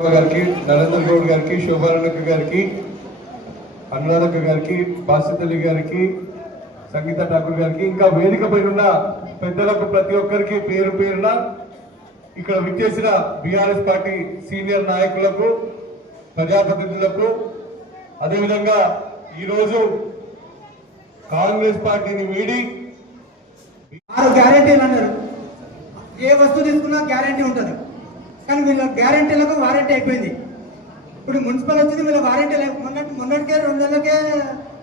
గారికి నరేంద్ర గౌడ్ గారికి శోభారాణక్క గారికి అనురాధక్క గారికి బాసితల్లి గారికి సంగీత ఠాకూర్ గారికి ఇంకా వేదిక పైన ఉన్న పెద్దలకు ప్రతి ఒక్కరికి పేరు పేరున ఇక్కడ విచ్చేసిన బీఆర్ఎస్ పార్టీ సీనియర్ నాయకులకు ప్రజాప్రతినిధులకు అదేవిధంగా ఈరోజు కాంగ్రెస్ పార్టీని వీడి ఆరు గ్యారంటీలు అన్నారు. ఏ వస్తువు తీసుకున్నా గ్యారెంటీ ఉంటుంది. కానీ వీళ్ళ గ్యారెంటీలకు వారంటీ అయిపోయింది. ఇప్పుడు మున్సిపల్ వచ్చింది వీళ్ళ వారంటీ లేదు మొన్నటి మొన్నటికే రెండు నెలలకే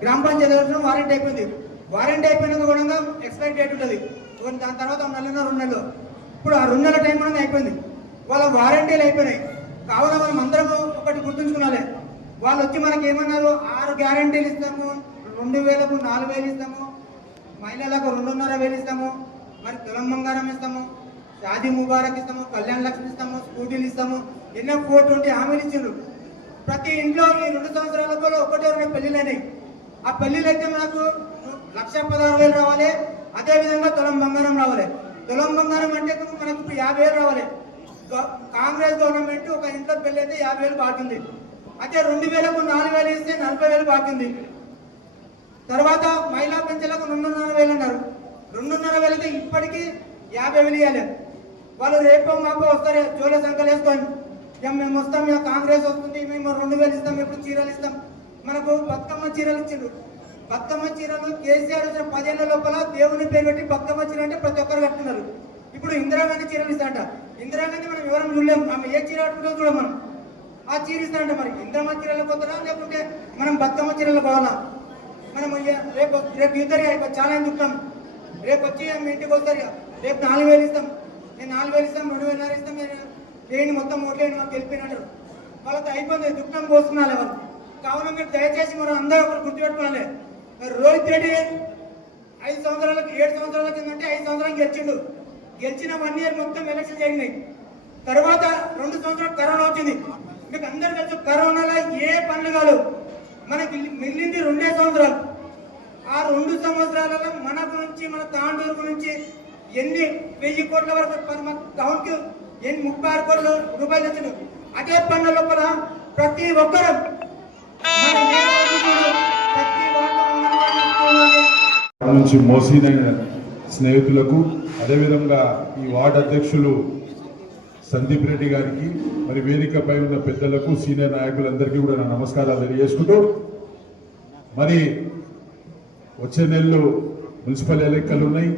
గ్రామ పంచాయతీ ఎలక్షన్ వారంటీ అయిపోయింది. వారంటీ అయిపోయినాక కూడా ఎక్స్పైరీ డేట్ ఉంటుంది. దాని తర్వాత ఒక రెండు నెలలు. ఇప్పుడు ఆ రెండు నెలల టైం కూడా అయిపోయింది. వాళ్ళ వారంటీలు అయిపోయినాయి. కావున మనం అందరం ఒకటి గుర్తుంచుకోవాలి వాళ్ళు వచ్చి మనకి ఏమన్నారు? ఆరు గ్యారంటీలు ఇస్తాము రెండు వేలకు నాలుగు వేలు ఇస్తాము మహిళలకు రెండున్నర వేలు ఇస్తాము మరి తులం బంగారం ఇస్తాము. షాదీ ముబారక్ ఇస్తాము కళ్యాణ లక్ష్మి ఇస్తాము స్కూటీలు ఇస్తాము ఎన్నో ఫోర్ ట్వంటీ హామీలు ఇచ్చిండ్రు. ప్రతి ఇంట్లో ఈ రెండు సంవత్సరాల కూడా ఒకటే రెండు పెళ్ళిళ్ళు ఆ పెళ్ళిళ్ళు అయితే మనకు లక్ష పదహారు వేలు రావాలి. అదే విధంగా తులం బంగారం రావాలి. తులం బంగారం అంటే మనకు ఇప్పుడు యాభై వేలు రావాలి. కాంగ్రెస్ గవర్నమెంట్ ఒక ఇంట్లో పెళ్ళి అయితే యాభై వేలు బాగుంది అయితే రెండు వేలకు నాలుగు వేలు ఇస్తే నలభై వేలు బాగుంది తర్వాత మహిళా పెంచలకు రెండున్నర వేలు అన్నారు. రెండున్నర వేలకి ఇప్పటికీ యాభై వేలు ఇవ్వలేదు వాళ్ళు రేపో మాపో వస్తారు చోళ సంఖ్యలు వేసుకొని. ఇక మేము వస్తాం ఇక కాంగ్రెస్ వస్తుంది మేము రెండు వేలు ఇస్తాం ఎప్పుడు చీరలు ఇస్తాం. మనకు బతుకమ్మ చీరలు ఇచ్చిండ్రు. బతుకమ్మ చీరలు కేసీఆర్ వచ్చిన పదేళ్ళ లోపల దేవుని పేరు పెట్టి బతుకమ్మ చీర అంటే ప్రతి ఒక్కరు కట్టున్నారు ఇప్పుడు ఇందిరాగాంధీ చీరలు ఇస్తాంట ఇందిరాగాంధీ మనం ఎవరం చూడలేం. ఆమె ఏ చీర కట్టుకుందో చూడం మనం. ఆ చీర ఇస్తాంట మరి. ఇందిరమ్మ చీరలు కొత్తరా లేకుంటే మనం బతుకమ్మ చీరలు పోవాలా మనం రేపు రేపు ఇద్దరు చాలా ఎందుకు రేపు వచ్చి మీ ఇంటికి వస్తారు ఇక. రేపు నాలుగు వేలు ఇస్తాం. నేను నాలుగు వేలు ఇస్తాం రెండు వేలు ఇస్తాం మీరు లేని మొత్తం ఓట్లేని మాకు గెలిపినట్టు వాళ్ళతో అయిపోయింది దుఃఖం పోస్తున్నారు ఎవరు? కావున మీరు దయచేసి మనం అందరూ ఒకరు గుర్తుపెట్టుకోవాలి. మరి రోహిత్ రెడ్డి ఐదు సంవత్సరాలకి ఏడు సంవత్సరాల కిందంటే ఐదు సంవత్సరాలు గెలిచిండు. గెలిచిన వన్ ఇయర్ మొత్తం ఎలక్షన్ జరిగినాయి. తర్వాత రెండు సంవత్సరాలు కరోనా వచ్చింది. మీకు అందరు తెలుసు కరోనాలో ఏ పనులు కాదు. మనకి మిగిలింది రెండే సంవత్సరాలు. ఆ రెండు సంవత్సరాలలో మన గురించి మన తాండూరు గురించి ఎన్ని వెయ్యి కోట్ల వరకు పని టౌన్కి ఎన్ని ముప్పై ఆరు కోట్ల రూపాయలు వచ్చింది అదే పన్ను లోపల ప్రతి ఒక్కరూ నుంచి మోసీనైన స్నేహితులకు అదేవిధంగా ఈ వార్డు అధ్యక్షులు సందీప్ రెడ్డి గారికి మరి వేదికపై ఉన్న పెద్దలకు సీనియర్ నాయకులందరికీ కూడా నా నమస్కారాలు తెలియజేసుకుంటూ మరి వచ్చే నెలలో మున్సిపల్ ఎన్నికలు ఉన్నాయి.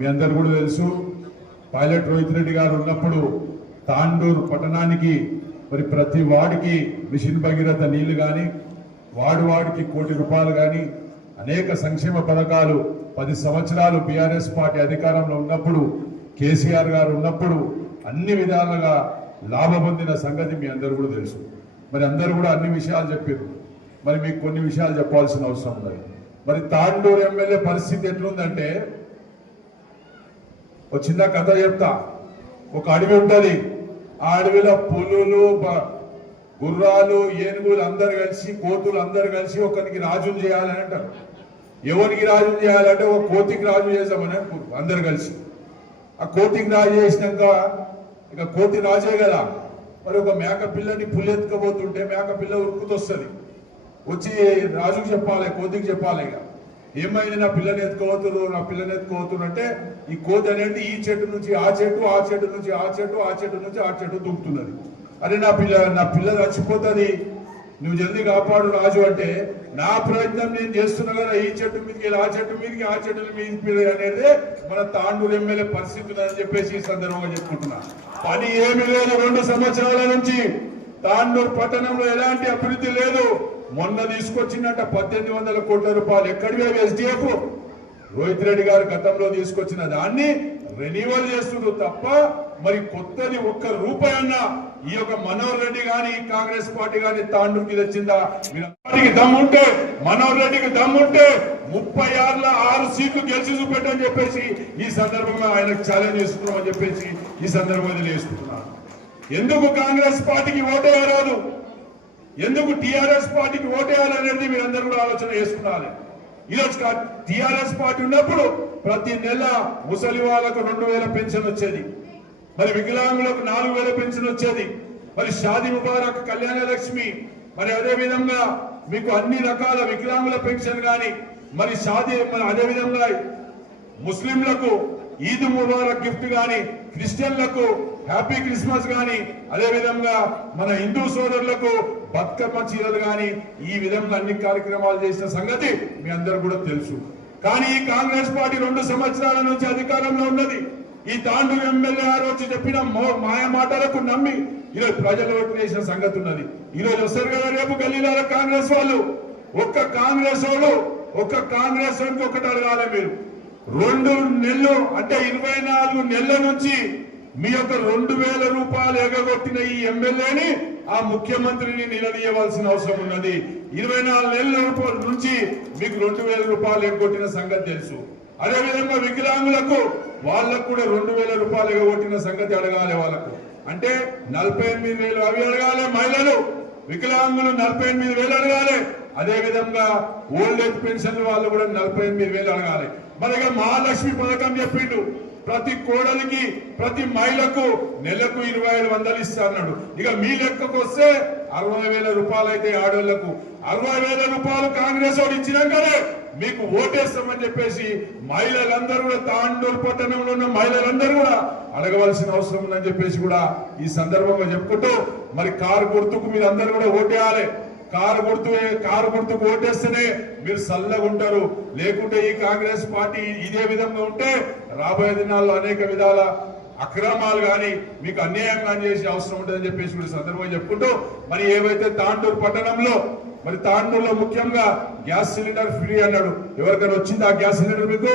మీ అందరు కూడా తెలుసు పైలట్ రోహిత్ రెడ్డి గారు ఉన్నప్పుడు తాండూరు పట్టణానికి మరి ప్రతి వాడికి మిషన్ భగీరథ నీళ్ళు కానీ వాడు వాడికి కోటి రూపాయలు కానీ అనేక సంక్షేమ పథకాలు పది సంవత్సరాలు బీఆర్ఎస్ పార్టీ అధికారంలో ఉన్నప్పుడు కేసీఆర్ గారు ఉన్నప్పుడు అన్ని విధాలుగా లాభ పొందిన సంగతి మీ అందరు కూడా తెలుసు. మరి అందరూ కూడా అన్ని విషయాలు చెప్పారు మరి మీకు కొన్ని విషయాలు చెప్పాల్సిన అవసరం ఉన్నది. మరి తాండూరు ఎమ్మెల్యే పరిస్థితి ఎట్లుందంటే ఒక చిన్న కథ చెప్తా. ఒక అడవి ఉంటుంది. ఆ అడవిలో పులులు గుర్రాలు ఏనుగులు అందరు కలిసి కోతులు అందరు కలిసి ఒకరికి రాజును చేయాలని అంటారు. ఎవరికి రాజును చేయాలంటే ఒక కోతికి రాజు చేసామని అనుకోరు అందరు కలిసి. ఆ కోతికి రాజు చేసినాక ఇక కోతి రాజే కదా. మరి ఒక మేక పిల్లని పులి ఎత్తుకపోతుంటే మేక పిల్ల ఉరుకుతొస్తుంది. వచ్చి రాజుకు చెప్పాలి కోతికి చెప్పాలి ఇక. ఏమైంది నా పిల్లని ఎత్తుకోవతురు నా పిల్లని ఎత్తుకోవతురు అంటే ఈ కోతి అనేది ఈ చెట్టు నుంచి ఆ చెట్టు ఆ చెట్టు నుంచి ఆ చెట్టు ఆ చెట్టు నుంచి ఆ చెట్టు దూకుతున్నది. అరే నా పిల్ల నా పిల్ల చచ్చిపోతుంది. నువ్వు జల్దీ కాపాడు రాజు అంటే నా ప్రయత్నం నేను చేస్తున్నా కదా ఈ చెట్టు మీదకి ఆ చెట్టు మీదకి ఆ చెట్టు మీదకి మీద అనేది మన తాండూరు ఎమ్మెల్యే పరిస్థితి అని చెప్పేసి ఈ సందర్భంగా చెప్పుకుంటున్నా. పని ఏమి లేదు రెండు సంవత్సరాల నుంచి తాండూరు పట్టణంలో ఎలాంటి అభివృద్ధి లేదు. మొన్న తీసుకొచ్చిందంట పద్దెనిమిది వందల కోట్ల రూపాయలు. ఎక్కడివి ఎస్డిఎఫ్. రోహిత్ రెడ్డి గారు గతంలో తీసుకొచ్చిన దాన్ని రెన్యువల్ చేస్తున్నారు తప్ప మరి కొత్తది ఒక్క రూపాయి అన్నా ఈ యొక్క మనోహర్ రెడ్డి గాని కాంగ్రెస్ పార్టీ గాని తాండ్రుకి తెచ్చిందా? మీరు దమ్ముంటే మనోహర్ రెడ్డికి దమ్ముంటే ముప్పై ఆరుల ఆరు సీట్లు గెలిచి చూపెట్టని చెప్పేసి ఈ సందర్భంగా ఆయనకు ఛాలెంజ్ చేస్తున్నాం అని చెప్పేసి ఈ సందర్భంగా తెలియజేస్తున్నాను. ఎందుకు కాంగ్రెస్ పార్టీకి ఓటే రాదు ఎందుకు టిఆర్ఎస్ పార్టీకి ఓటేయాలనేది మీరందరూ కూడా ఆలోచన చేసుకున్నారు. ఈరోజు టిఆర్ఎస్ పార్టీ ఉన్నప్పుడు ప్రతి నెల ముసలి వాళ్ళకు రెండు వేల పెన్షన్ వచ్చేది. మరి వికలాంగులకు నాలుగు వేల పెన్షన్ వచ్చేది. మరి షాది ముబారక్ కళ్యాణ లక్ష్మి మరి అదే విధంగా మీకు అన్ని రకాల వికలాంగుల పెన్షన్ గాని మరి షాది మరి అదే విధంగా ముస్లింలకు ఈద్ ముబారక్ గిఫ్ట్ గాని క్రిస్టియన్లకు హ్యాపీ క్రిస్మస్ గాని అదే విధంగా మన హిందూ సోదరులకు బతుకమ్మ చీరలు గాని ఈ విధంగా అన్ని కార్యక్రమాలు చేసిన సంగతి మీ అందరు కూడా తెలుసు. కానీ ఈ కాంగ్రెస్ పార్టీ రెండు సంవత్సరాల నుంచి అధికారంలో ఉన్నది. ఈ తాండూరు ఎమ్మెల్యే ఆ రోజు చెప్పిన మో- మాయ మాటలకు నమ్మి ఈరోజు ప్రజలు ఓటు వేసిన సంగతి ఉన్నది. ఈ రోజు వస్తారు కదా రేపు గల్లీల కాంగ్రెస్ వాళ్ళు? ఒక్క కాంగ్రెస్ వాళ్ళు ఒక్క కాంగ్రెస్ వాళ్ళకి ఒకటి అడగాలి మీరు. రెండు నెలలు అంటే ఇరవై నాలుగు నెలల నుంచి మీ యొక్క రెండు వేల రూపాయలు ఎగగొట్టిన ఈ ఎమ్మెల్యేని ఆ ముఖ్యమంత్రిని నిలదీయవలసిన అవసరం ఉన్నది. ఇరవై నాలుగు నెలల రూపాయల నుంచి మీకు రెండు వేల రూపాయలు ఎగ్గొట్టిన సంగతి తెలుసు. అదే విధంగా వికలాంగులకు వాళ్ళకు కూడా రెండు వేల రూపాయలు ఎగగొట్టిన సంగతి అడగాలి వాళ్ళకు. అంటే నలభై ఎనిమిది వేలు అవి అడగాలి మహిళలు. వికలాంగులు నలభై ఎనిమిది వేలు అడగాలి. అదే విధంగా ఓల్డ్ ఏజ్ పెన్షన్ వాళ్ళు కూడా నలభై ఎనిమిది వేలు అడగాలి. మరి మహాలక్ష్మి పథకం చెప్పిండు. ప్రతి కోడలికి ప్రతి మహిళకు నెలకు ఇరవై ఐదు వందలు ఇస్తా అన్నాడు. ఇక మీ లెక్కకు వస్తే అరవై వేల రూపాయలు అయితే ఆడవాళ్ళకు అరవై వేల రూపాయలు కాంగ్రెస్ వాడు ఇచ్చినాకనే మీకు ఓటేస్తామని చెప్పేసి మహిళలందరూ కూడా తాండూరు పట్టణంలో ఉన్న మహిళలందరూ కూడా అడగవలసిన అవసరం ఉందని చెప్పేసి కూడా ఈ సందర్భంగా చెప్పుకుంటూ మరి కారు గుర్తుకు మీరు అందరూ కూడా ఓటేయాలి. కారు గుర్తు కారు గుర్తుకు ఓటేస్తేనే మీరు చల్లగా ఉంటారు. లేకుంటే ఈ కాంగ్రెస్ పార్టీ ఇదే విధంగా ఉంటే రాబోయే దినాల్లో అనేక విధాల అక్రమాలు కానీ మీకు అన్యాయం కానీ చేసే అవసరం ఉంటుందని చెప్పేసి కూడా సందర్భంగా చెప్పుకుంటూ మరి ఏవైతే తాండూరు పట్టణంలో మరి తాండూరులో ముఖ్యంగా గ్యాస్ సిలిండర్ ఫ్రీ అన్నాడు. ఎవరికైనా వచ్చిందా గ్యాస్ సిలిండర్ మీకు?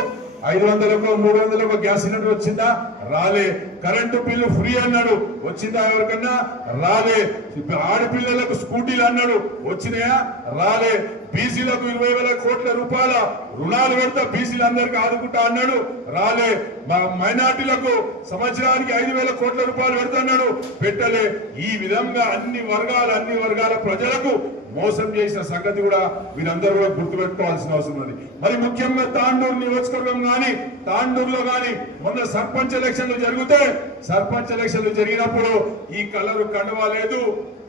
ఐదు వందలకు మూడు వందలకు గ్యాస్ సిలిండర్ వచ్చిందా? రాలే. కరెంటు బిల్లు ఫ్రీ అన్నాడు. వచ్చిందా ఎవరికన్నా? రాలే. ఆడపిల్లలకు స్కూటీలు అన్నాడు. వచ్చినాయా? రాలే. బీసీలకు ఇరవై వేల కోట్ల రూపాయల రుణాలు పెడతా బీసీలు అందరికి ఆదుకుంటా అన్నాడు. రాలే. మా మైనార్టీలకు సంవత్సరానికి ఐదు వేల కోట్ల రూపాయలు పెడతా అన్నాడు. పెట్టలే. ఈ విధంగా అన్ని వర్గాల అన్ని వర్గాల ప్రజలకు మోసం చేసిన సంగతి కూడా మీరందరూ కూడా గుర్తుపెట్టుకోవాల్సిన అవసరం ఉంది. మరి ముఖ్యంగా తాండూరు నియోజకవర్గం కానీ తాండూరులో కానీ మొన్న సర్పంచ్ ఎలక్షన్లు జరిగితే సర్పంచ్ ఎలక్షన్లు జరిగినప్పుడు ఈ కలరు కండవాలేదు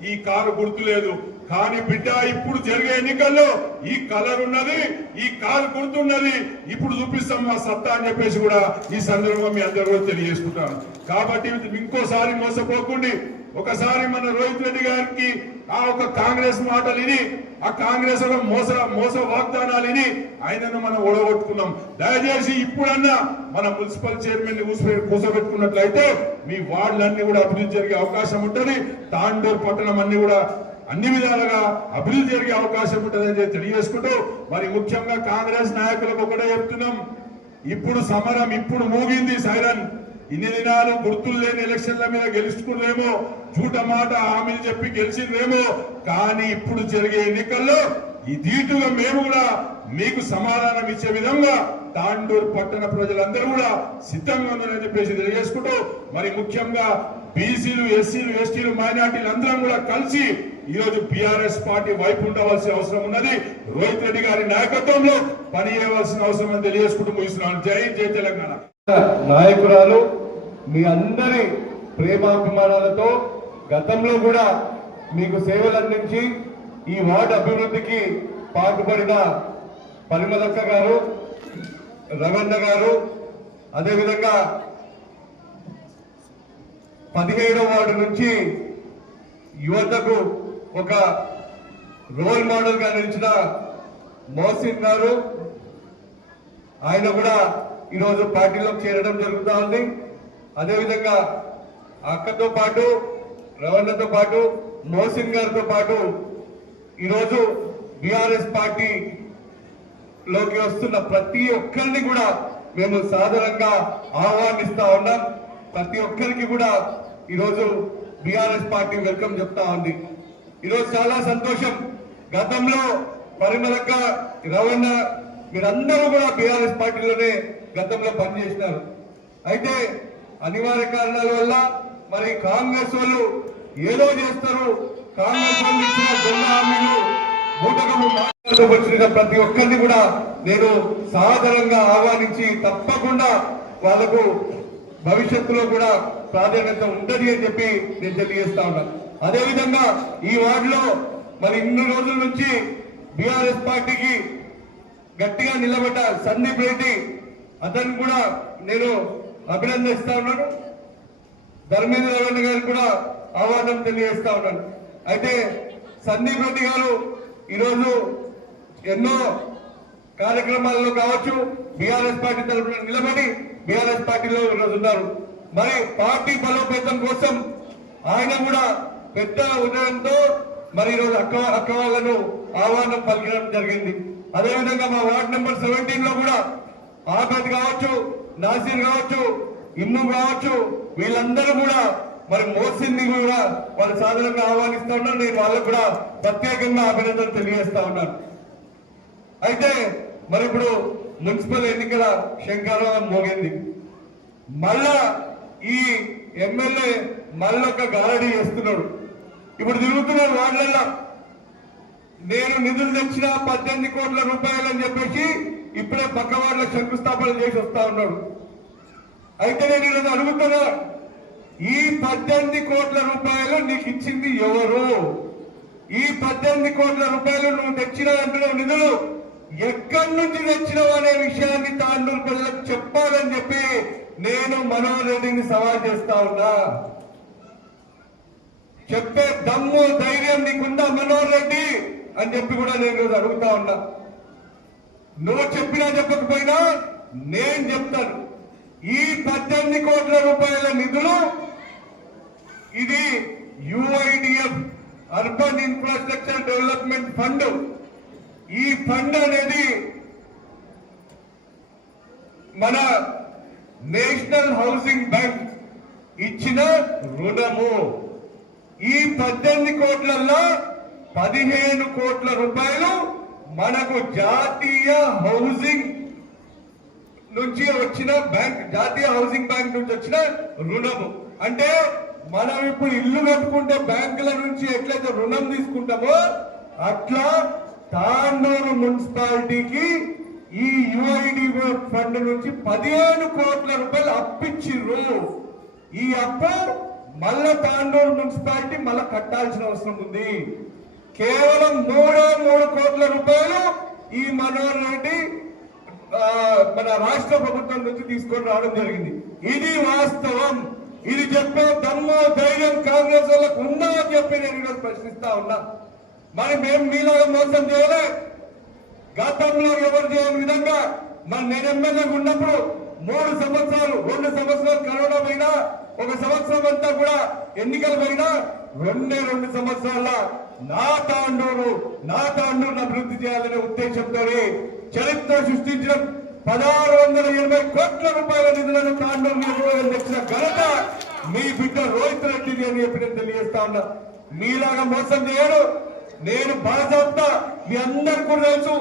ఈ కారు గుర్తు లేదు. కానీ బిడ్డ ఇప్పుడు జరిగే ఎన్నికల్లో ఈ కలర్ ఉన్నది ఈ కారు గుర్తున్నది ఇప్పుడు చూపిస్తాం మా సత్తా అని చెప్పేసి కూడా ఈ సందర్భంగా మీ అందరూ తెలియజేసుకుంటాను. కాబట్టి ఇంకోసారి మోసపోకుండా. ఒకసారి మన రోహిత్ రెడ్డి గారికి ఆ ఒక కాంగ్రెస్ మాటలు విని ఆ కాంగ్రెస్లో మోస మోస వాగ్దానాలు విని ఆయనను మనం ఓడగొట్టుకున్నాం. దయచేసి ఇప్పుడన్నా మన మున్సిపల్ చైర్మన్ని కూర్చో- మీ వార్డులన్నీ కూడా అభివృద్ధి జరిగే అవకాశం ఉంటుంది. తాండూర్ పట్టణం అన్ని కూడా అన్ని విధాలుగా అభివృద్ధి జరిగే అవకాశం ఉంటుందని తెలియజేసుకుంటూ మరి ముఖ్యంగా కాంగ్రెస్ నాయకులకు ఒకటే చెప్తున్నాం. ఇప్పుడు సమరం ఇప్పుడు మూగింది సైరన్. ఇన్ని దినాలు గుర్తులు లేని ఎలక్షన్ల మీద గెలుచుకున్నారేమో చూట మాట హామీలు చెప్పి గెలిచిందేమో కానీ ఇప్పుడు జరిగే ఎన్నికల్లో ఈ దీటుగా మేము కూడా మీకు సమాధానం ఇచ్చే విధంగా తాండూరు పట్టణ ప్రజలందరూ కూడా సిద్ధంగా ఉన్నారని చెప్పేసి తెలియజేసుకుంటూ మరి ముఖ్యంగా బీసీలు ఎస్సీలు ఎస్టీలు మైనార్టీలు అందరం కూడా కలిసి ఈ రోజు బీఆర్ఎస్ పార్టీ వైపు ఉండవలసిన అవసరం ఉన్నది. రోహిత్ రెడ్డి గారి నాయకత్వంలో పని చేయవలసిన అవసరం అని తెలియజేసుకుంటూ ముగిస్తున్నాను. జై జై తెలంగాణ. నాయకురాలు మీ అందరి ప్రేమాభిమానాలతో గతంలో కూడా మీకు సేవలు అందించి ఈ వార్డు అభివృద్ధికి పాటుపడిన పరిమలక్క గారు రవణ గారు అదేవిధంగా పదిహేడవ వార్డు నుంచి యువతకు ఒక రోల్ మోడల్గా నిలిచిన మోసిన్ గారు. ఆయన కూడా ఈరోజు పార్టీలోకి చేరడం జరుగుతూ ఉంది. అదేవిధంగా అక్కతో పాటు రవణతో పాటు మోసిన్ గారితో పాటు ఈరోజు బీఆర్ఎస్ పార్టీ లోకి వస్తున్న ప్రతి ఒక్కరిని కూడా మేము సాధారణంగా ఆహ్వానిస్తా ఉన్నాం. ప్రతి ఒక్కరికి కూడా ఈరోజు బీఆర్ఎస్ పార్టీ వెల్కమ్ చెప్తా ఉంది. ఈరోజు చాలా సంతోషం. గతంలో పరిమళక్క రవణ మీరందరూ కూడా బీఆర్ఎస్ పార్టీలోనే గతంలో పనిచేసినారు. అయితే అనివార్య కారణాల వల్ల మరి కాంగ్రెస్ వాళ్ళు ఏదో చేస్తారు. కాంగ్రెస్ వాళ్ళు ఇచ్చిన దొంగ హామీలు బూటకము మాటలతో వచ్చిన ప్రతి ఒక్కరిని కూడా నేను సాధారణంగా ఆహ్వానించి తప్పకుండా వాళ్ళకు భవిష్యత్తులో కూడా ప్రాధాన్యత ఉంటది అని చెప్పి నేను తెలియజేస్తా ఉన్నాను అదేవిధంగా ఈ వార్డులో మరి ఇన్ని రోజుల నుంచి బీఆర్ఎస్ పార్టీకి గట్టిగా నిలబడ్డ సందీప్ రెడ్డి అతను కూడా నేను అభినందిస్తా ఉన్నాను. ధర్మేంద్ర రవణ గారికి కూడా ఆహ్వానం తెలియజేస్తా ఉన్నాను. అయితే సందీప్ రెడ్డి గారు ఈరోజు ఎన్నో కార్యక్రమాల్లో కావచ్చు బీఆర్ఎస్ పార్టీ తరఫున నిలబడి బీఆర్ఎస్ పార్టీలో ఈరోజు ఉన్నారు. మరి పార్టీ బలోపేతం కోసం ఆయన కూడా పెద్ద ఉదయంతో మరి ఈరోజు అక్క అక్క వాళ్ళను ఆహ్వానం పలికడం జరిగింది. అదేవిధంగా మా వార్డ్ నెంబర్ సెవెంటీన్లో కూడా ఆపేది కావచ్చు. నాసిర్ కావచ్చు ఇన్ను కావచ్చు వీళ్ళందరూ కూడా మరి మోసింది కూడా వాళ్ళు సాధారణంగా ఆహ్వానిస్తా ఉన్నారు నేను వాళ్ళకు కూడా ప్రత్యేకంగా అభినందన తెలియజేస్తా ఉన్నాను. అయితే మరి ఇప్పుడు మున్సిపల్ ఎన్నికల శంకరావం మోగింది. మళ్ళా ఈ ఎమ్మెల్యే మళ్ళొక గారడీ చేస్తున్నాడు. ఇప్పుడు తిరుగుతున్నాడు వార్డులలో నేను నిధులు తెచ్చిన పద్దెనిమిది కోట్ల రూపాయలు అని చెప్పేసి ఇప్పుడే పక్క వాళ్ళకి శంకుస్థాపన చేసి వస్తా ఉన్నాడు. అయితే నేను ఈరోజు అడుగుతున్నా ఈ పద్దెనిమిది కోట్ల రూపాయలు నీకు ఇచ్చింది ఎవరు? ఈ పద్దెనిమిది కోట్ల రూపాయలు నువ్వు తెచ్చిన అంటున్నావు నిధులు ఎక్కడి నుంచి తెచ్చినావు అనే విషయాన్ని తాండూరు ప్రజలకు చెప్పాలని చెప్పి నేను మనోహర్ రెడ్డిని సవాల్ చేస్తా ఉన్నా. చెప్పే దమ్ము ధైర్యం నీకుందా మనోహర్ రెడ్డి? అని చెప్పి కూడా నేను ఈరోజు అడుగుతా ఉన్నా. నువ్వు చెప్పినా చెప్పకపోయినా నేను చెప్తాను. ఈ పద్దెనిమిది కోట్ల రూపాయల నిధులు ఇది UIDF urban infrastructure development fund. ఈ ఫండ్ అనేది మన నేషనల్ హౌసింగ్ బ్యాంక్ ఇచ్చిన రుణము. ఈ పద్దెనిమిది కోట్లలో పదిహేను కోట్ల రూపాయలు మనకు జాతీయ హౌసింగ్ నుంచి వచ్చిన బ్యాంక్ జాతీయ హౌసింగ్ బ్యాంక్ నుంచి వచ్చిన రుణము. అంటే మనం ఇప్పుడు ఇల్లు కట్టుకుంటే బ్యాంకుల నుంచి ఎట్లయితే రుణం తీసుకుంటామో అట్లా తాండూరు మున్సిపాలిటీకి ఈ యుఐడి ఫండ్ నుంచి పదిహేను కోట్ల రూపాయలు అప్పిచ్చిర్రు. ఈ అప్పు మళ్ళా తాండూరు మున్సిపాలిటీ మళ్ళా కట్టాల్సిన అవసరం ఉంది. కేవలం మూడే మూడు కోట్ల రూపాయలు ఈ మనోహర్ రెడ్డి మన రాష్ట్ర ప్రభుత్వం నుంచి తీసుకొని రావడం జరిగింది. ఇది వాస్తవం. ఇది చెప్పే దమ్ము ధైర్యం కాంగ్రెస్ వాళ్ళకు ఉందా అని చెప్పి నేను ఈరోజు ప్రశ్నిస్తా ఉన్నా. మరి మేము మీలాగా మోసం చేయలే. గతంలో ఎవరు చేయని విధంగా మరి నేను ఎమ్మెల్యేగా ఉన్నప్పుడు మూడు సంవత్సరాలు రెండు సంవత్సరాలు కరోనా పోయినా ఒక సంవత్సరం అంతా కూడా ఎన్నికల పోయినా రెండే రెండు సంవత్సరాల నా తాండూరు నా తాండూరును అభివృద్ధి చేయాలనే ఉద్దేశంతో చరిత్ర సృష్టించిన పదహారు వందల ఇరవై కోట్ల రూపాయల నిధులను తాండూరు నియోజకవర్గం తెచ్చిన ఘనత మీ బిడ్డ రోహిత్ రెడ్డి అని చెప్పి తెలియజేస్తా ఉన్నా. మీలాగా మోసం చేయడు. నేను బాధ మీ అందరికి కూడా తెలుసు.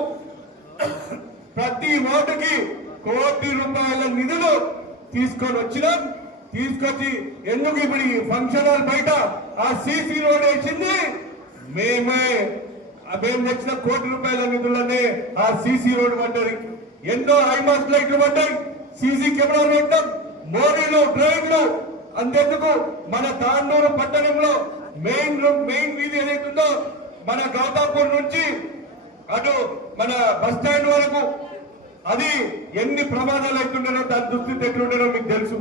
ప్రతి ఓటుకి కోటి రూపాయల నిధులు తీసుకొని వచ్చినాం. తీసుకొచ్చి ఎందుకు ఇప్పుడు ఈ ఫంక్షన్ హాల్ బయట ఆ సీసీ రోడ్ వేసింది? మేమే మేము తెచ్చిన కోటి రూపాయల నిధులనే ఆ సీసీ రోడ్డు పడ్డది. ఎన్నో హైమాస్ లైట్లు పడ్డాయి. సీసీ కెమెరాలు పెట్టాం. మోరీలు డ్రైన్లు అంతెందుకు? మన తాండూరు పట్టణంలో మెయిన్ మెయిన్ వీధి ఏదైతుందో మన గౌతాపూర్ నుంచి అటు మన బస్ స్టాండ్ వరకు అది ఎన్ని ప్రమాదాలు అవుతుండేనో దాని దుస్థితి ఎట్లుండేనో మీకు తెలుసు.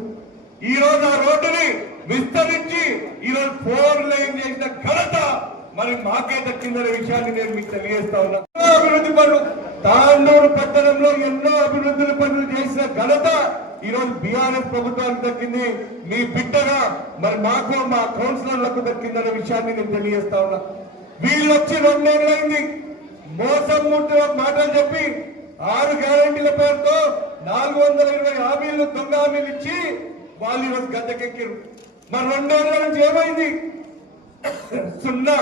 ఈ రోజు ఆ రోడ్డుని విస్తరించి ఈ రోజు ఫోర్ లైన్ చేసిన ఘనత మరి మాకే దక్కిందనే విషయాన్ని నేను మీకు తెలియజేస్తా ఉన్నా. అభివృద్ధి పనులు తాండూరు పట్టణంలో ఎన్నో అభివృద్ధి పనులు చేసిన ఘనత ఈరోజు బీఆర్ఎస్ ప్రభుత్వానికి దక్కింది. మీ బిడ్డగా మరి మాకు మా కౌన్సిలర్లకు దక్కిందనే విషయాన్ని నేను తెలియజేస్తా ఉన్నా. వీళ్ళు వచ్చి రెండేళ్ళైంది మోసం ముట్టిన మాటలు చెప్పి ఆరు గ్యారంటీల పేరుతో నాలుగు వందల ఇరవై హామీలు దొంగ హామీలు ఇచ్చి వాళ్ళు ఈరోజు గద్దెకెక్కారు మరి రెండేళ్ళ నుంచి ఏమైంది? సున్నా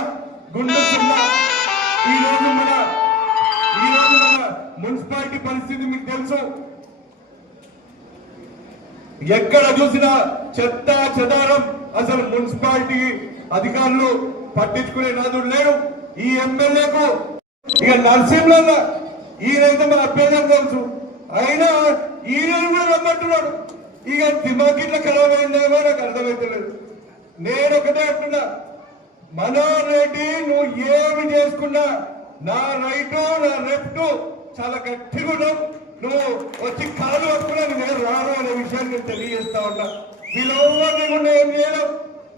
గుండె ఈ రోజు మన ఈ రోజు మన మున్సిపాలిటీ పరిస్థితి మీకు తెలుసు. ఎక్కడ చూసినా చెత్త చెదారం అసలు మున్సిపాలిటీ అధికారులు పట్టించుకునే నాదుడు లేడు. ఈ ఎమ్మెల్యేకు ఇక నరసింహ ఈయనైతే మన అభ్యర్థం తెలుసు. అయినా ఈయన కూడా రమ్మంటున్నాడు. ఇక దిమాగ్ ఇట్లా ఖరాబ్ అయిందేమో నాకు అర్థమైతలేదు. నేను ఒకటే అంటున్నా. మనోహర్ రెడ్డి నువ్వు ఏమి చేసుకున్నా నా రైట్ నా లెఫ్ట్ చాలా గట్టిగా ఉన్నావు. నువ్వు వచ్చి కాలు వస్తున్నా నేను రాను అనే విషయాన్ని నేను తెలియజేస్తా ఉన్నా. వీళ్ళెవరిని లేకుండా ఏం చేయడం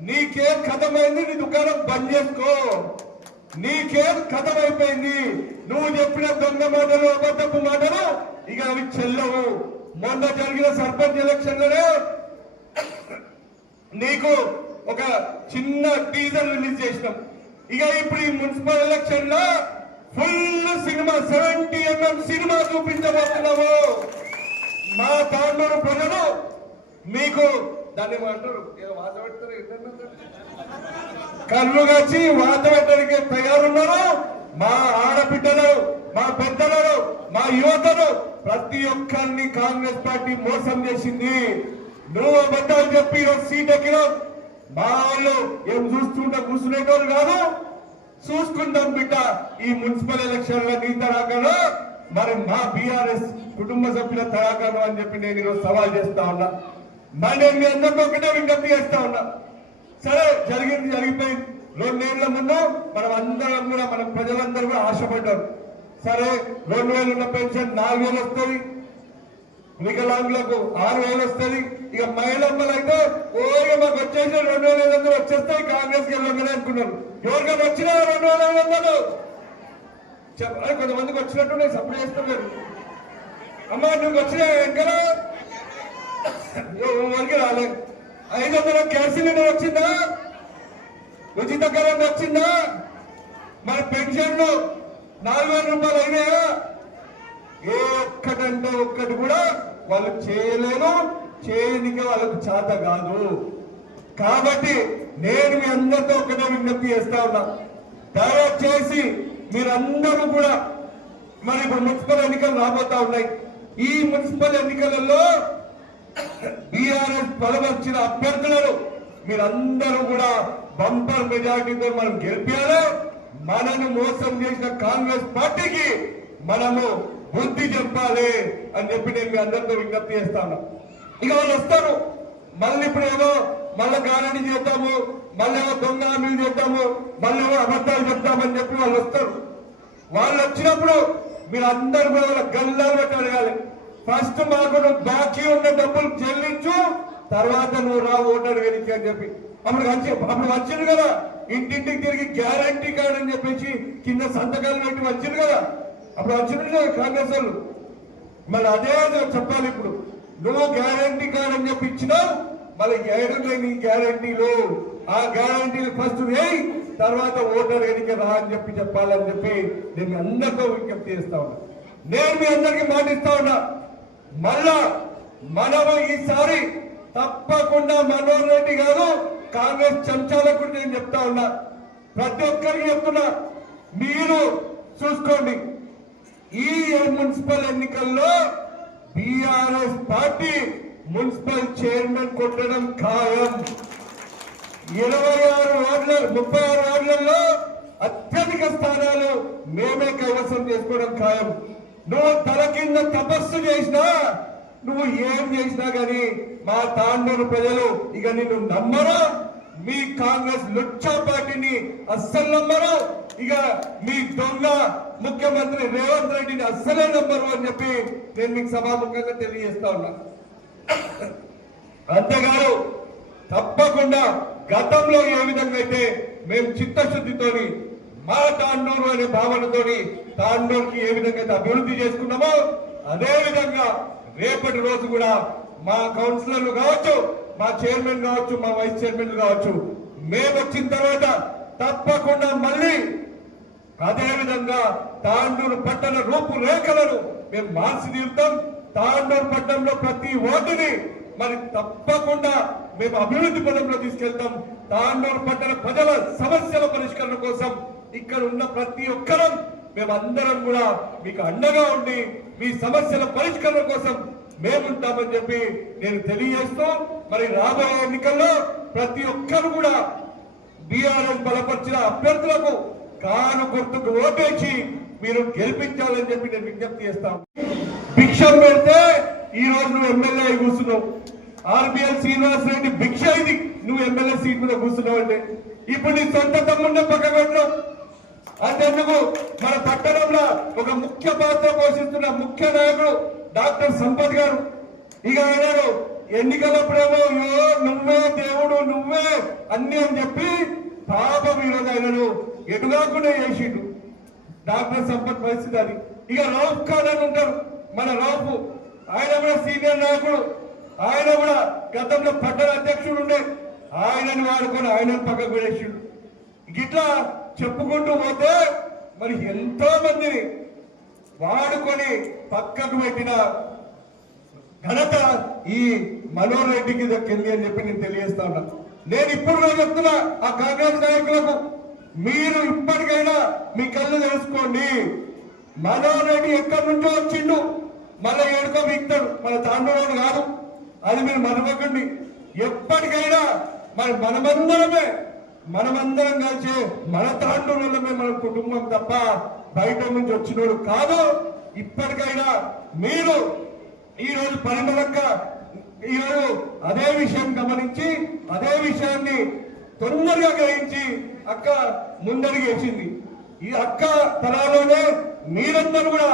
నీకేం కథమైంది నీ దుకాణం బంద్ చేసుకో. నీకేం కథమైపోయింది. నువ్వు చెప్పిన దొంగ మాటలు అబద్ధపు మాటలు ఇక అవి చెల్లవు. మొన్న జరిగిన సర్పంచ్ ఎలక్షన్లోనే నీకు ఒక చిన్న టీజర్ రిలీజ్ చేసినాం. ఇక ఇప్పుడు ఈ మున్సిపల్ ఎలక్షన్లో full cinema seventy MM cinema చూపించబోతున్నాము. మా తాండూరు ప్రజలు మీకు దాన్ని ఏమంటారు? ఏదో వాత పెడతారు కళ్ళు కాచి వాత పెట్టడానికి తయారున్నారు మా ఆడబిడ్డలు మా పెద్దలను మా యువతను ప్రతి ఒక్కరిని కాంగ్రెస్ పార్టీ మోసం చేసింది. నువ్వు అబద్ధాలు చెప్పి ఈరోజు సీట్ ఎక్కినావు. మా వాళ్ళు ఏం చూస్తుంటే కూర్చునేటోళ్ళు కాదు? చూసుకుంటాం బిడ్డ ఈ మున్సిపల్ ఎలక్షన్లో నీ తరాకలో మరి మా బీఆర్ఎస్ కుటుంబ సభ్యుల తరాకలో అని చెప్పి నేను ఈరోజు సవాల్ చేస్తా ఉన్నా. మళ్ళీ మీ అందరికీ ఒకటే విజ్ఞప్తి చేస్తా ఉన్నా. సరే జరిగింది జరిగిపోయింది. రెండేళ్ళ ముందు మనం అందరం కూడా మన ప్రజలందరూ కూడా ఆశపడ్డారు. సరే రెండు వేలు ఉన్న పెన్షన్ నాలుగు వేలు వస్తుంది. వికలాంగులకు ఆరు వేలు వస్తుంది. ఇక మహిళమ్మలు అయితే ఓ మాకు వచ్చేసి రెండు వేల ఐదు వందలు వచ్చేస్తాయి కాంగ్రెస్ గెలవగానే అనుకున్నారు. ఎవరికైనా వచ్చినా రెండు వేల ఐదు వందలు. చెప్పాలి కొంతమందికి వచ్చినట్టు నేను సప్లై చేస్తున్నారు అమ్మా నువ్వు వచ్చినా వెనకలా? ఎవరికి రాలేదు ఐదు వందల గ్యాస్ సిలిండర్ వచ్చిందా? ఉచిత కరెంట్ వచ్చిందా? మరి పెన్షన్లు నాలుగు వేల రూపాయలు అయినాయా? ఏ ఒక్కటంటే ఒక్కటి కూడా వాళ్ళు చేయలేరు చేయనిక వాళ్ళకు చేత కాదు. కాబట్టి నేను మీ అందరితో ఒకటే విజ్ఞప్తి చేస్తా ఉన్నా. దయచేసి మీరందరూ కూడా మరి ఇప్పుడు మున్సిపల్ ఎన్నికలు రాబోతా ఉన్నాయి. ఈ మున్సిపల్ ఎన్నికలలో బీఆర్ఎస్ బలపరిచిన అభ్యర్థులను మీరందరూ కూడా బంపర్ మెజార్టీతో మనం గెలిపారు మనను మోసం చేసిన కాంగ్రెస్ పార్టీకి మనము బుద్ధి చెప్పాలి అని చెప్పి నేను మీ అందరితో విజ్ఞప్తి చేస్తాను. ఇక వాళ్ళు వస్తారు. మళ్ళీ ఇప్పుడు ఏమో మళ్ళీ గాలని చేద్దాము మళ్ళీ ఏమో దొంగ హామీలు చేద్దాము మళ్ళీ ఏమో అబద్ధాలు చెప్తామని చెప్పి వాళ్ళు వస్తారు. వాళ్ళు వచ్చినప్పుడు మీరు అందరు కూడా వాళ్ళ గల్లాలు పెట్టి అడగాలి. ఫస్ట్ మాకు బాకీ ఉన్న డబ్బులు చెల్లించు తర్వాత నువ్వు రా ఓటర్ వెనక్కి అని చెప్పి. అప్పుడు వచ్చి అప్పుడు వచ్చింది కదా. ఇంటింటికి తిరిగి గ్యారంటీ కార్డు అని చెప్పేసి కింద సంతకాలు పెట్టి వచ్చింది కదా. అప్పుడు వచ్చింది కాంగ్రెస్ వాళ్ళు మళ్ళీ అదే చెప్పాలి ఇప్పుడు. నువ్వు గ్యారంటీ కార్డు అని చెప్పి ఇచ్చినావు మళ్ళీ ఏడు నీ గ్యారంటీలు. ఆ గ్యారంటీలు ఫస్ట్ వేయి తర్వాత ఓటర్ ఎన్నిక రా అని చెప్పి చెప్పాలని చెప్పి నేను మీ అందరితో విజ్ఞప్తి చేస్తా ఉన్నా. నేను మీ అందరికీ మాటిస్తా ఉన్నా. మళ్ళా మనము ఈసారి తప్పకుండా మనోహర్ రెడ్డి గారు కాంగ్రెస్ చంచాలకు నేను చెప్తా ఉన్నా. ప్రతి ఒక్కరికి చెప్తున్నా. మీరు చూసుకోండి. ఈ మున్సిపల్ ఎన్నికల్లో బీఆర్ఎస్ పార్టీ మున్సిపల్ చైర్మన్ కొట్టడం ఖాయం. ఇరవై ఆరు వార్డుల ముప్పై ఆరు వార్డులలో అత్యధిక స్థానాలు మేమే కైవసం చేసుకోవడం ఖాయం. నువ్వు తల కింద తపస్సు చేసినా నువ్వు ఏం చేసినా గాని మా తాండూరు ప్రజలు ఇక నిన్ను నమ్మరా. మీ కాంగ్రెస్ లుచ్చా పార్టీని అస్సలు నమ్మరు. ఇక మీ దొంగ ముఖ్యమంత్రి రేవంత్ రెడ్డిని అస్సలే నమ్మరు అని చెప్పి నేను మీకు సభాముఖంగా తెలియజేస్తా ఉన్నా. అంతేగాదు తప్పకుండా గతంలో ఏ విధంగా అయితే మేము చిత్తశుద్ధితోని మా తాండూరు అనే భావనతోని తాండూరుకి ఏ విధంగా అయితే అభివృద్ధి చేసుకున్నామో అదే విధంగా రేపటి రోజు కూడా మా కౌన్సిలర్లు కావచ్చు మా చైర్మన్ కావచ్చు మా వైస్ చైర్మన్లు కావచ్చు మేము వచ్చిన తర్వాత తప్పకుండా మళ్ళీ అదేవిధంగా తాండూరు పట్టణ రూపురేఖలను మేము మార్చి తీరుతాం. తాండూరు పట్టణంలో ప్రతి ఓటుని మరి తప్పకుండా మేము అభివృద్ధి పదంలో తీసుకెళ్తాం. తాండూరు పట్టణ ప్రజల సమస్యల పరిష్కరణ కోసం ఇక్కడ ఉన్న ప్రతి ఒక్కరం మేమందరం కూడా మీకు అండగా ఉండి మీ సమస్యల పరిష్కరణ కోసం మేముంటామని చెప్పి నేను తెలియజేస్తూ మరి రాబోయే ఎన్నికల్లో ప్రతి ఒక్కరు కూడా బీఆర్ఎం బలపరిచిన అభ్యర్థులకు కాను గుర్తుకు ఓటేసి మీరు గెలిపించాలని చెప్పి నేను విజ్ఞప్తి చేస్తాను భిక్షం పెడితే ఈ రోజు నువ్వు ఎమ్మెల్యే అయి కూర్చున్నావు. ఆర్బిఎల్ శ్రీనివాస్ రెడ్డి భిక్ష ఇది. నువ్వు ఎమ్మెల్యే సీట్ మీద కూర్చున్నావు అంటే. ఇప్పుడు నీ సొంత తమ్ముడిని పక్కగొట్టడం అంతేందుకు మన పట్టణంలో ఒక ముఖ్య పాత్ర పోషిస్తున్న ముఖ్య నాయకుడు డాక్టర్ సంపత్ గారు. ఇక అన్నారు ఎన్నికలప్పుడేమో అయ్యో నువ్వే దేవుడు నువ్వే అన్ని అని చెప్పి పాపం ఈరోజు ఆయనను ఎటుగాకుండా చేసిండు. డాక్టర్ సంపత్ పరిస్థితి అది. ఇక రౌఫ్ ఖాన్ అని ఉంటారు. మన రౌఫ్ ఆయన కూడా సీనియర్ నాయకుడు. ఆయన కూడా గతంలో పట్టణ అధ్యక్షుడు ఉండే. ఆయనని వాడుకొని ఆయనను పక్కకు పడేసిండు ఇట్లా చెప్పుకుంటూ పోతే మరి ఎంతో మందిని వాడుకొని పక్కకు పెట్టిన ఘనత ఈ మనోహర్ రెడ్డికి దక్కింది అని చెప్పి నేను తెలియజేస్తా ఉన్నా. నేను ఇప్పుడు చెప్తున్నా ఆ కాంగ్రెస్ నాయకులకు మీరు ఇప్పటికైనా మీ కళ్ళు తెలుసుకోండి మనోరెడ్డి ఎక్కడి నుంచో వచ్చిండు. మళ్ళీ ఏడుకో మిగతాడు మన తాండూరు కాదు. అది మీరు మనమకండి ఎప్పటికైనా మరి మనమందరమే మనమందరం కలిసి మన తాండూరులమే మన కుటుంబం తప్ప బయట నుంచి వచ్చినోడు కాదు. ఇప్పటికైనా మీరు ఈ రోజు పరిమళక్క ఈ రోజు అదే విషయం గమనించి అదే విషయాన్ని తొందరగా గ్రహించి అక్క ముందడిగి వేసింది. ఈ అక్క తరాలోనే మీరందరూ కూడా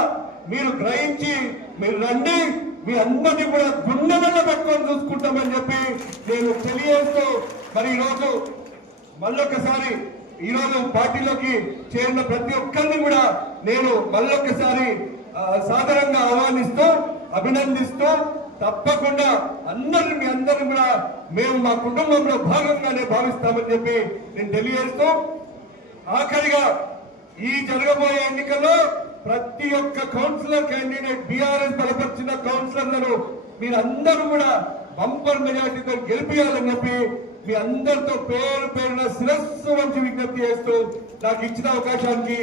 మీరు గ్రహించి మీరు రండి మీ అందరినీ కూడా గుండెలలో పెట్టుకొని చూసుకుంటామని చెప్పి నేను తెలియజేస్తూ మరి ఈరోజు మళ్ళొక్కసారి ఈరోజు పార్టీలోకి చేరిన ప్రతి ఒక్కరిని కూడా నేను మళ్ళొక్కసారి సాధారణంగా ఆహ్వానిస్తూ అభినందిస్తూ తప్పకుండా అందరూ మీ అందరూ కూడా మేము మా కుటుంబంలో భాగంగానే భావిస్తామని చెప్పి నేను తెలియజేస్తూ ఆఖరిగా ఈ జరగబోయే ఎన్నికల్లో ప్రతి ఒక్క కౌన్సిలర్ క్యాండిడేట్ బీఆర్ఎస్ బలపరిచిన కౌన్సిలర్లను మీరందరూ కూడా బంపర్ మెజార్టీతో గెలిపించాలని చెప్పి మీ అందరితో పేరు పేరున శిరస్సు వంచి విజ్ఞప్తి చేస్తూ నాకు ఇచ్చిన అవకాశానికి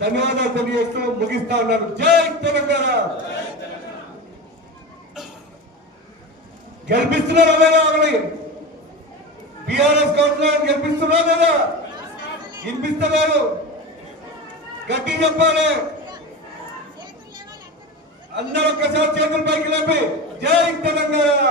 ధన్యవాదాలు తెలియజేస్తూ ముగిస్తా ఉన్నారు జై తెలంగాణ! గెలిపిస్తున్నారా లేదా ఆమెని బీఆర్ఎస్ కౌన్సిలర్ గెలిపిస్తున్నారా లేదా వినిపిస్తలేదు. గట్టి చెప్పాలి. అందరూ ఒక్కసారి చేతులు పైకి లేపి జై తెలంగాణ.